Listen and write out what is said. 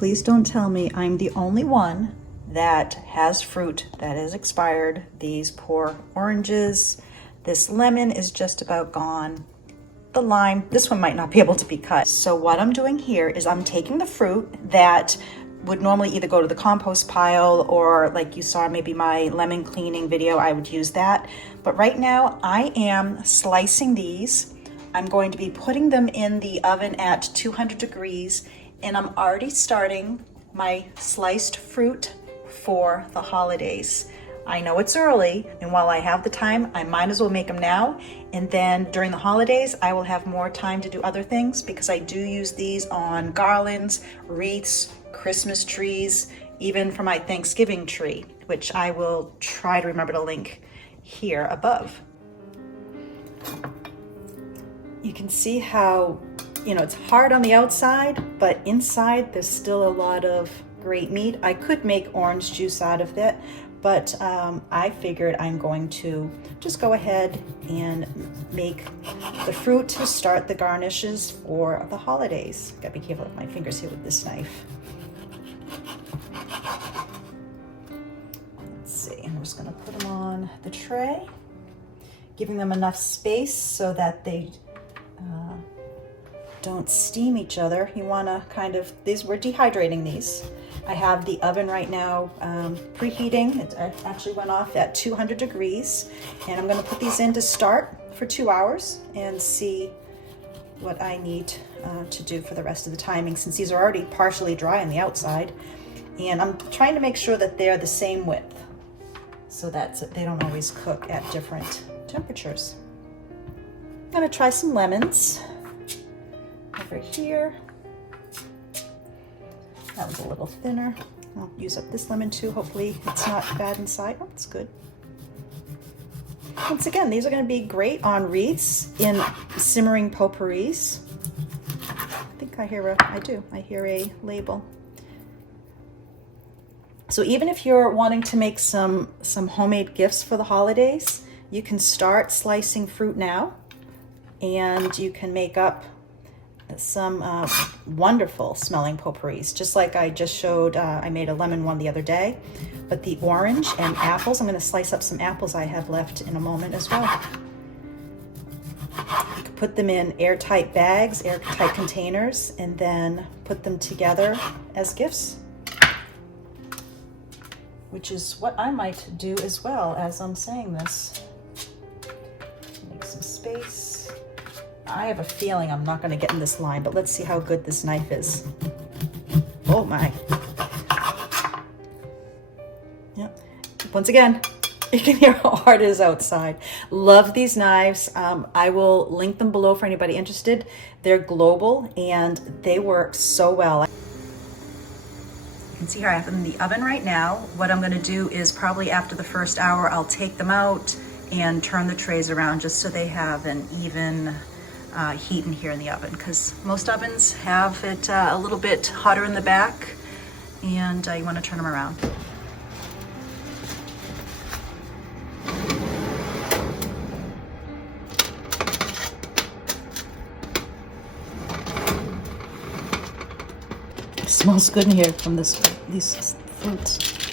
please don't tell me I'm the only one that has fruit that is expired. These poor oranges. This lemon is just about gone. The lime, this one might not be able to be cut. So what I'm doing here is I'm taking the fruit that would normally either go to the compost pile, or like you saw maybe my lemon cleaning video, I would use that. But right now I am slicing these. I'm going to be putting them in the oven at 200 degrees, and I'm already starting my sliced fruit for the holidays. I know it's early, and while I have the time, I might as well make them now. And then during the holidays, I will have more time to do other things, because I do use these on garlands, wreaths, Christmas trees, even for my Thanksgiving tree, which I will try to remember to link here above. You can see how, it's hard on the outside, but inside there's still a lot of great meat. I could make orange juice out of it, but I figured I'm going to just go ahead and make the fruit to start the garnishes for the holidays. Gotta be careful with my fingers here with this knife. Let's see, I'm just gonna put them on the tray, giving them enough space so that they don't steam each other. You wanna we're dehydrating these. I have the oven right now preheating. It actually went off at 200 degrees, and I'm gonna put these in to start for 2 hours and see what I need to do for the rest of the timing, since these are already partially dry on the outside. And I'm trying to make sure that they're the same width, so that they don't always cook at different temperatures. I'm gonna try some lemons over here. That was a little thinner. I'll use up this lemon too. Hopefully it's not bad inside. Oh, it's good. Once again, these are going to be great on wreaths in simmering potpourris. I think I hear a label. So even if you're wanting to make some homemade gifts for the holidays, you can start slicing fruit now, and you can make up some wonderful smelling potpourris, just like I just showed. I made a lemon one the other day, but the orange and apples, I'm going to slice up some apples I have left in a moment as well. You can put them in airtight bags, airtight containers, and then put them together as gifts, which is what I might do as well as I'm saying this. Make some space. I have a feeling I'm not going to get in this line, but let's see how good this knife is. Oh my. Yep. Once again, you can hear how hard it is outside. Love these knives. I will link them below for anybody interested. They're global and they work so well. You can see here I have them in the oven right now. What I'm going to do is probably after the first hour, I'll take them out and turn the trays around just so they have an even heat in here in the oven, because most ovens have it a little bit hotter in the back, and you want to turn them around. It smells good in here from these fruits.